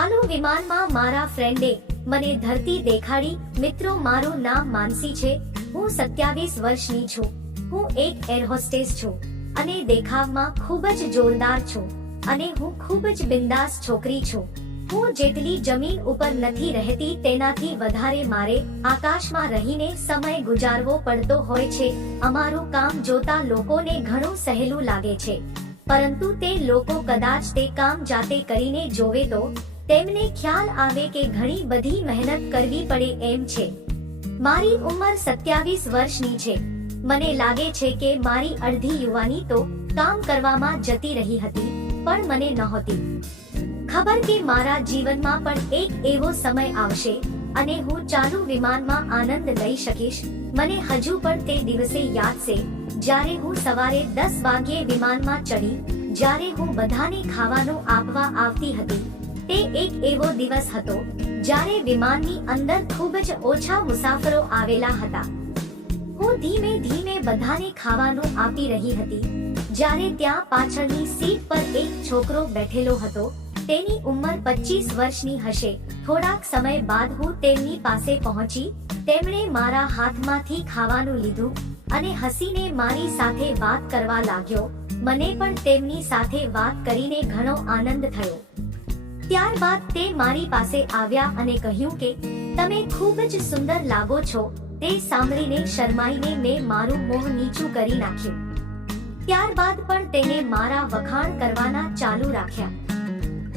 ચાલુ વિમાનમાં મારા ફ્રેન્ડે મને ધરતી દેખાડી. મિત્રો, મારું નામ માનસી છે. હું 27 વર્ષની છું. હું એક એર હોસ્ટેસ છું અને દેખાવમાં ખૂબ જ જોરદાર છું અને હું ખૂબ જ બિંદાસ છોકરી છું. હું જેટલી જમીન ઉપર નથી રહેતી તેનાથી વધારે મારે આકાશમાં રહીને સમય ગુજારવો પડતો હોય છે. અમારું કામ જોતા લોકોને ઘણું સહેલું લાગે છે, પરંતુ તે લોકો કદાચ તે કામ જાતે કરીને જોવે તો તેમને ખ્યાલ આવે કે ઘણી બધી મહેનત કરવી પડે એમ છે. મારી ઉંમર 27 વર્ષની છે. મને લાગે છે કે મારી અડધી યુવાની તો કામ કરવામાં જતી રહી હતી, પણ મને નહોતી ખબર કે મારા જીવનમાં પણ એક એવો સમય આવશે અને હું ચાલુ વિમાનમાં આનંદ લઈ શકીશ. મને હજુ પણ તે દિવસે યાદ છે જ્યારે હું સવારે 10 વાગ્યે વિમાનમાં ચડી, જ્યારે હું બધાને ખાવાનું આપવા આવતી હતી. તે એક એવો દિવસ હતો જ્યારે વિમાનની અંદર ખૂબ જ ઓછા મુસાફરો આવેલા હતા. હું ધીમે ધીમે બધાને ખાવાનું આપી રહી હતી જ્યારે ત્યાં પાછળની સીટ પર એક છોકરો બેઠેલો હતો. તેની ઉંમર 25 વર્ષની હશે. થોડાક સમય બાદ હું તેમની પાસે પહોંચી. તેમણે મારા હાથમાંથી ખાવાનું લીધું અને હસીને મારી સાથે વાત કરવા લાગ્યો. મને પણ તેમની સાથે વાત કરીને ઘણો આનંદ થયો. ત્યારબાદ તે મારી પાસે આવ્યા અને કહ્યું કે તમે ખૂબ જ સુંદર લાગો છો. તે સાંભળીને શરમાઈને મેં મારું મોં નીચું કરી નાખ્યું. ત્યારબાદ પણ તેને મારા વખાણ કરવાના ચાલુ રાખ્યા.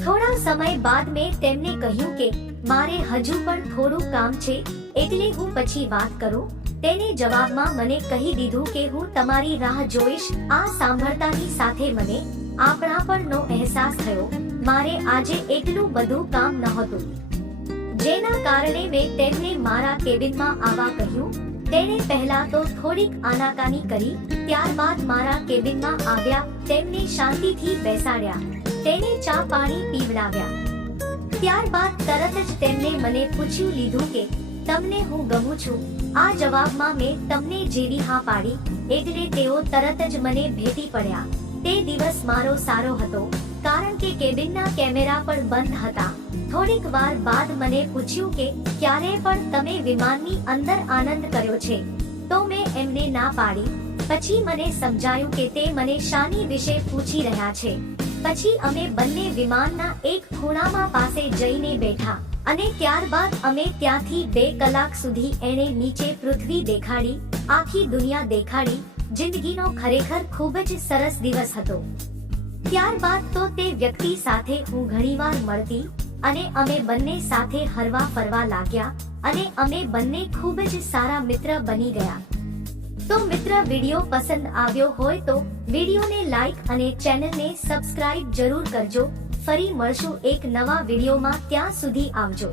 થોડા સમય બાદ મેં તેમને કહ્યું કે મારે હજુ પણ થોડું કામ છે, એટલે હું પછી વાત કરું. તેને જવાબમાં મને કહી દીધું કે હું તમારી રાહ જોઈશ. આ સાંભળતાની સાથે મને આપણાપણનો અહેસાસ થયો. મારે આજે એટલું બધું કામ નહોતું, જેના કારણે મેં તેમને મારા કેબિનમાં આવવા કહ્યું. તેણે પહેલા તો થોડીક આનાકાની કરી, ત્યારબાદ મારા કેબિનમાં આવ્યા. તેમને શાંતિથી બેસાડ્યા, તેને ચા પાણી પીવડાવ્યા. ત્યારબાદ તરત જ તેમને મને પૂછ્યું લીધું કે તમને હું ગમું છું. આ જવાબમાં મેં તમને જેવી હા પાડી એટલે તેઓ તરત જ મને ભેટી પડ્યા. તે દિવસ મારો સારો હતો કારણ કે કેબિનના કેમેરા પણ બંધ હતા. થોડીક વાર બાદ મને પૂછ્યું કે ક્યારે પણ તમે વિમાનની અંદર આનંદ કર્યો છે, તો મેં એમને ના પાડી. પછી મને સમજાયું કે તે મને શાની વિશે પૂછી રહ્યા છે. પછી અમે બંને વિમાનના એક ખૂણામાં પાસે જઈને બેઠા અને ત્યારબાદ અમે ત્યાંથી 2 કલાક સુધી એણે નીચે પૃથ્વી દેખાડી, આખી દુનિયા દેખાડી. જિંદગીનો ખરેખર ખૂબ જ સરસ દિવસ હતો. ત્યારબાદ તો તે વ્યક્તિ સાથે હું ઘણીવાર મળતી અને અમે બંને સાથે હરવા ફરવા લાગ્યા અને અમે બંને ખૂબ જ સારા મિત્ર બની ગયા. તો મિત્ર, વિડિયો પસંદ આવ્યો હોય તો વિડિયોને લાઈક અને ચેનલને સબસ્ક્રાઇબ જરૂર કરજો. ફરી મળશું એક નવા વિડિયોમાં. ત્યાં સુધી આવજો.